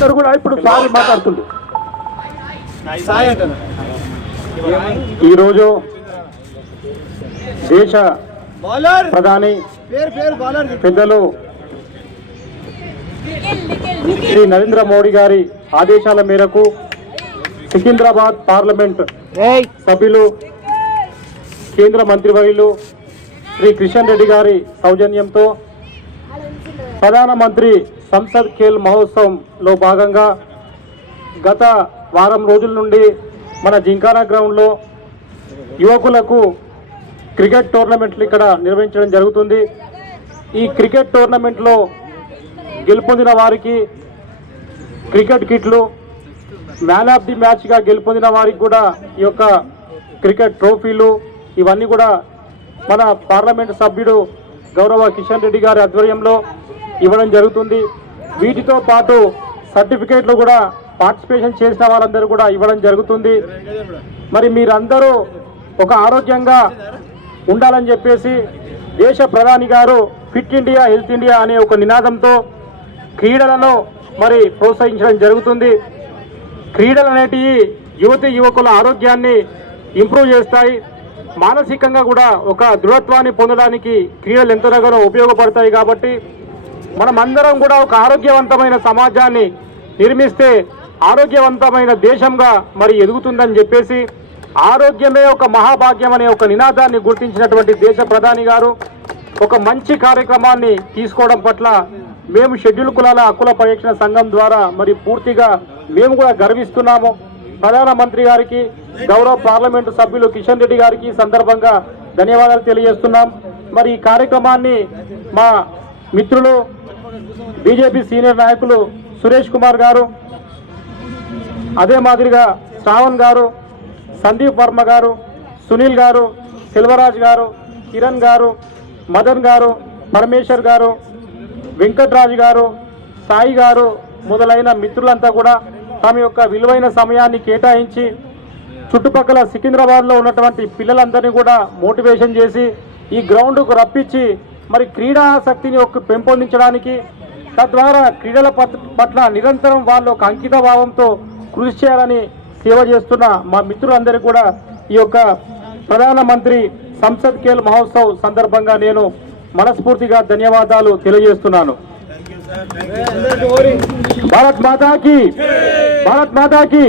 అందరూ కూడా ఇప్పుడు సారి మాట్లాడుతుంది సాయి అంటాను ఈరోజు దేశ ప్రధాని పెద్దలు శ్రీ నరేంద్ర మోడీ గారి ఆదేశాల మేరకు సికింద్రాబాద్ పార్లమెంట్ సభ్యులు కేంద్ర మంత్రివర్యులు శ్రీ కిషన్ రెడ్డి గారి సౌజన్యంతో ప్రధానమంత్రి సంసద్ ఖేల్ మహోత్సవంలో భాగంగా గత వారం రోజుల నుండి మన జింకానా గ్రౌండ్లో యువకులకు క్రికెట్ టోర్నమెంట్లు ఇక్కడ నిర్వహించడం జరుగుతుంది. ఈ క్రికెట్ టోర్నమెంట్లో గెలుపొందిన వారికి క్రికెట్ కిట్లు మ్యాన్ ఆఫ్ ది మ్యాచ్గా గెలుపొందిన వారికి కూడా ఈ యొక్క క్రికెట్ ట్రోఫీలు ఇవన్నీ కూడా మన పార్లమెంట్ సభ్యుడు గౌరవ కిషన్ రెడ్డి గారి ఆధ్వర్యంలో ఇవ్వడం జరుగుతుంది. వీటితో పాటు సర్టిఫికేట్లు కూడా పార్టిసిపేషన్ చేసిన వాళ్ళందరూ కూడా ఇవ్వడం జరుగుతుంది. మరి మీరందరూ ఒక ఆరోగ్యంగా ఉండాలని చెప్పేసి దేశ ప్రధాని గారు ఫిట్ ఇండియా హెల్త్ ఇండియా అనే ఒక నినాదంతో క్రీడలను మరి ప్రోత్సహించడం జరుగుతుంది. క్రీడలు అనేటివి యువతి యువకుల ఆరోగ్యాన్ని ఇంప్రూవ్ చేస్తాయి. మానసికంగా కూడా ఒక దృఢత్వాన్ని పొందడానికి క్రీడలు ఎంతగానో ఉపయోగపడతాయి కాబట్టి మనం అందరం కూడా ఒక ఆరోగ్యవంతమైన సమాజాన్ని నిర్మిస్తే ఆరోగ్యవంతమైన దేశంగా మరి ఎదుగుతుందని చెప్పేసి ఆరోగ్యమే ఒక మహాభాగ్యం అనే ఒక నినాదాన్ని గుర్తించినటువంటి దేశ ప్రధాని గారు ఒక మంచి కార్యక్రమాన్ని తీసుకోవడం పట్ల మేము షెడ్యూల్ కులాల హక్కుల పరీక్షణ సంఘం ద్వారా మరి పూర్తిగా మేము కూడా గర్విస్తున్నాము. ప్రధానమంత్రి గారికి గౌరవ పార్లమెంటు సభ్యులు కిషన్ రెడ్డి గారికి సందర్భంగా ధన్యవాదాలు తెలియజేస్తున్నాం. మరి ఈ కార్యక్రమాన్ని మా మిత్రులు బీజేపీ సీనియర్ నాయకులు సురేష్ కుమార్ గారు అదే మాదిరిగా శ్రావణ్ గారు సందీప్ వర్మ గారు సునీల్ గారు సెల్వరాజ్ గారు కిరణ్ గారు మదన్ గారు పరమేశ్వర్ గారు వెంకట్రాజు గారు సాయి గారు మొదలైన మిత్రులంతా కూడా తమ యొక్క విలువైన సమయాన్ని కేటాయించి చుట్టుపక్కల సికింద్రాబాద్లో ఉన్నటువంటి పిల్లలందరినీ కూడా మోటివేషన్ చేసి ఈ గ్రౌండ్కు రప్పించి మరి క్రీడాశక్తిని ఒక పెంపొందించడానికి తద్వారా క్రీడల పట్- పట్ల నిరంతరం వాళ్ళు ఒక అంకిత భావంతో కృషి చేయాలని సేవ చేస్తున్న మా మిత్రులందరికీ కూడా ఈ యొక్క ప్రధానమంత్రి సంసద్ ఖేల్ మహోత్సవ్ సందర్భంగా నేను మనస్ఫూర్తిగా ధన్యవాదాలు తెలియజేస్తున్నాను. భారత్ మాతాకి భారత్ మాతాకి.